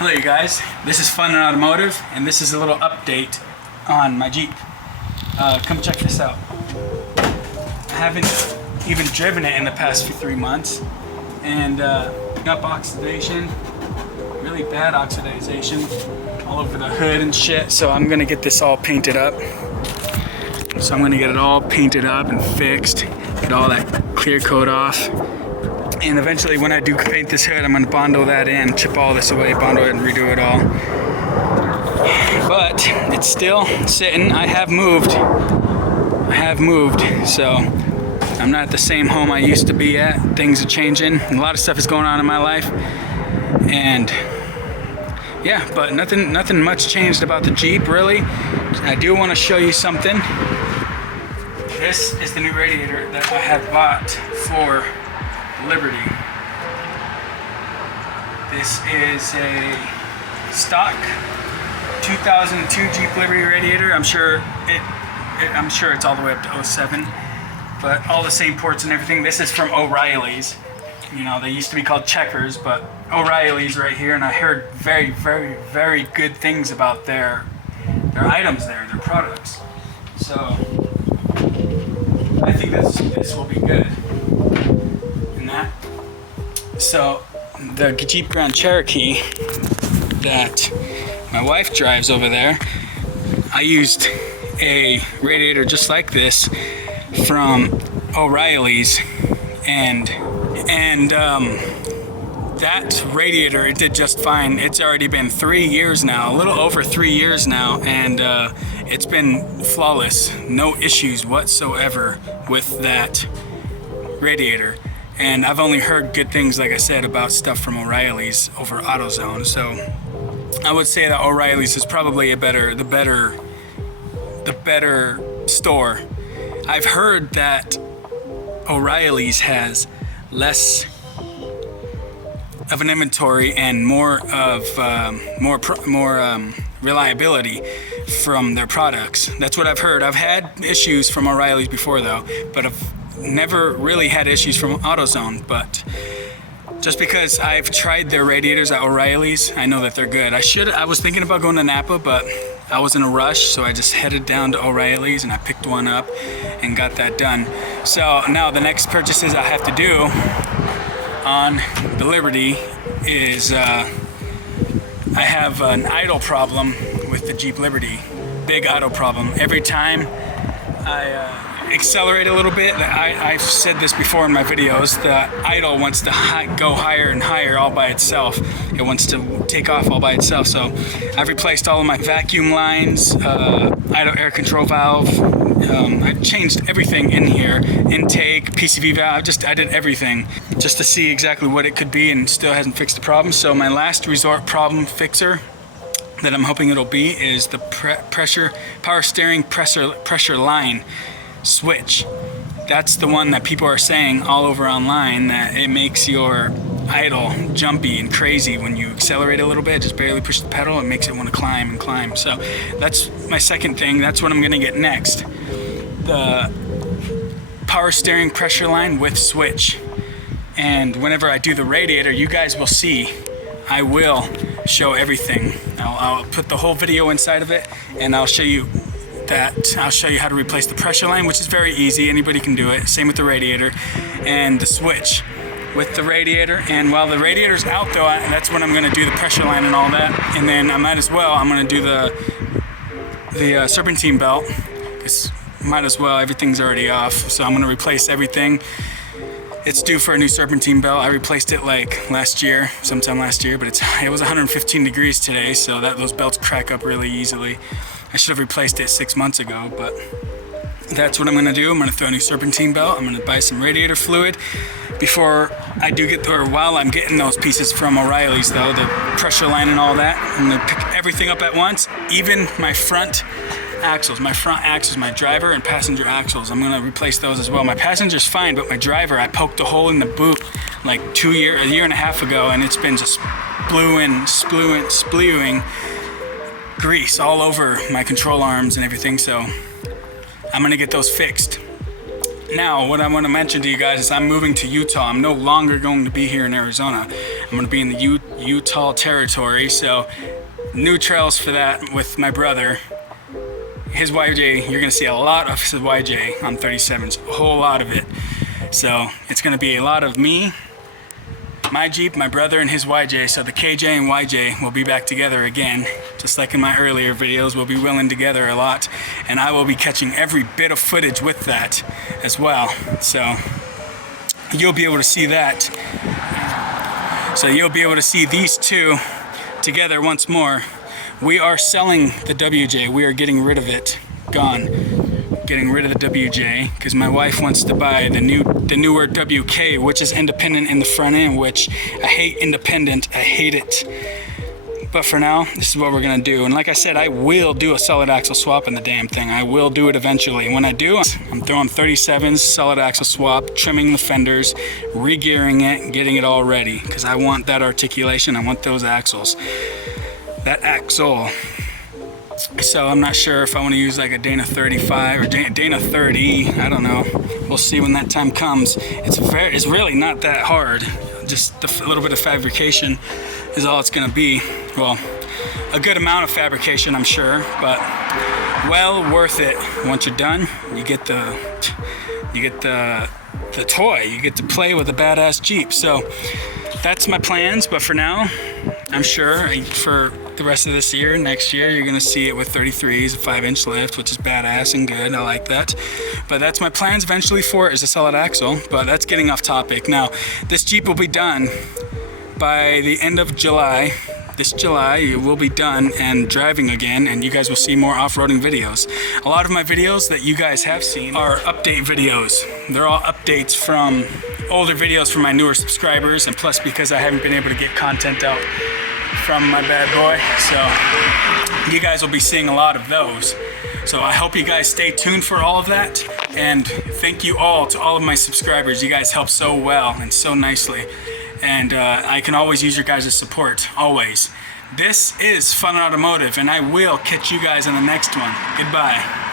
Hello you guys, this is Fun and Automotive, and this is a little update on my Jeep. Come check this out. I haven't even driven it in the past 3 months, and got oxidation, really bad oxidization all over the hood and shit, so I'm gonna get this all painted up. So I'm gonna get it all painted up and fixed, get all that clear coat off. And eventually when I do paint this hood, I'm gonna Bondo that in, chip all this away, Bondo it and redo it all. But it's still sitting. I have moved, so I'm not at the same home I used to be at. Things are changing. A lot of stuff is going on in my life. And yeah, but nothing much changed about the Jeep, really. I do wanna show you something. This is the new radiator that I have bought for Liberty. This is a stock 2002 Jeep Liberty radiator. I'm sure it's all the way up to 07, but all the same ports and everything. This is from O'Reilly's. You know, they used to be called Checkers, but O'Reilly's right here, and I heard very, very, very good things about their items there, their products. So I think this will be good. So the Jeep Grand Cherokee that my wife drives over there, I used a radiator just like this from O'Reilly's, and that radiator, it did just fine. It's already been 3 years now, a little over 3 years now, and it's been flawless, no issues whatsoever with that radiator. And I've only heard good things, like I said, about stuff from O'Reilly's over AutoZone. So I would say that O'Reilly's is probably the better store. I've heard that O'Reilly's has less of an inventory and more reliability from their products. That's what I've heard. I've had issues from O'Reilly's before though, but I've never really had issues from AutoZone. But just because I've tried their radiators at O'Reilly's, I know that they're good. I was thinking about going to Napa, but I was in a rush, so I just headed down to O'Reilly's and I picked one up and got that done. So now the next purchases I have to do on the Liberty is I have an idle problem with the Jeep Liberty. Big idle problem. Every time I accelerate a little bit, I've said this before in my videos, the idle wants to go higher and higher all by itself. It wants to take off all by itself. So I've replaced all of my vacuum lines, idle air control valve. I've changed everything in here, intake, PCV valve. I did everything just to see exactly what it could be, and still hasn't fixed the problem. So my last resort problem fixer that I'm hoping it'll be is the power steering pressure line switch. That's the one that people are saying all over online, that it makes your idle jumpy and crazy when you accelerate a little bit, just barely push the pedal. It makes it want to climb and climb. So that's my second thing. That's what I'm gonna get next, the power steering pressure line with switch. And whenever I do the radiator, you guys will see, I will show everything. I'll put the whole video inside of it, and I'll show you how to replace the pressure line, which is very easy. Anybody can do it. Same with the radiator and the switch with the radiator. And while the radiator's out though, that's when I'm gonna do the pressure line and all that. And then I'm gonna do the Serpentine Belt. Might as well, everything's already off. So I'm gonna replace everything. It's due for a new Serpentine Belt. I replaced it like sometime last year, but it was 115 degrees today, so those belts crack up really easily. I should have replaced it 6 months ago, but that's what I'm gonna do. I'm gonna throw a new Serpentine Belt. I'm gonna buy some radiator fluid before I do while I'm getting those pieces from O'Reilly's though, the pressure line and all that. I'm gonna pick everything up at once, even my front axles, my driver and passenger axles. I'm gonna replace those as well. My passenger's fine, but my driver, I poked a hole in the boot like a year and a half ago, and it's been just spewing grease all over my control arms and everything. So I'm gonna get those fixed. Now, what I want to mention to you guys is I'm moving to Utah. I'm no longer going to be here in Arizona. I'm gonna be in the Utah territory, so new trails for that with my brother. His YJ, you're gonna see a lot of his YJ on 37s, a whole lot of it. So it's gonna be a lot of me, my Jeep, my brother, and his YJ. So the KJ and YJ will be back together again. Just like in my earlier videos, we'll be wheeling together a lot, and I will be catching every bit of footage with that as well. So you'll be able to see that. So you'll be able to see these two together once more. We are selling the WJ. We are getting rid of it. Gone. Getting rid of the WJ because my wife wants to buy the newer WK, which is independent in the front end, which I hate independent. I hate it. But for now, this is what we're gonna do. And like I said, I will do a solid axle swap in the damn thing. I will do it eventually. When I do, I'm throwing 37s, solid axle swap, trimming the fenders, re-gearing it, getting it all ready because I want that articulation. I want those axles. That axle. So I'm not sure if I want to use like a Dana 35 or Dana 30. I don't know. We'll see when that time comes. It's really not that hard. Just a little bit of fabrication is all it's going to be. Well, a good amount of fabrication, I'm sure, but well worth it. Once you're done, you get the toy. You get to play with a badass Jeep. So that's my plans. But for now, I'm sure for the rest of this year, next year, you're gonna see it with 33s, a 5-inch lift, which is badass and good. I like that. But that's my plans eventually for it, is a solid axle. But that's getting off topic. Now, this Jeep will be done by the end of July. This July, it will be done and driving again, and you guys will see more off-roading videos. A lot of my videos that you guys have seen are update videos. They're all updates from older videos from my newer subscribers, and plus because I haven't been able to get content out from my bad boy, so you guys will be seeing a lot of those. So I hope you guys stay tuned for all of that, and thank you all to all of my subscribers. You guys help so well and so nicely, and I can always use your guys' support, always. This is Fun Automotive, and I will catch you guys in the next one. Goodbye.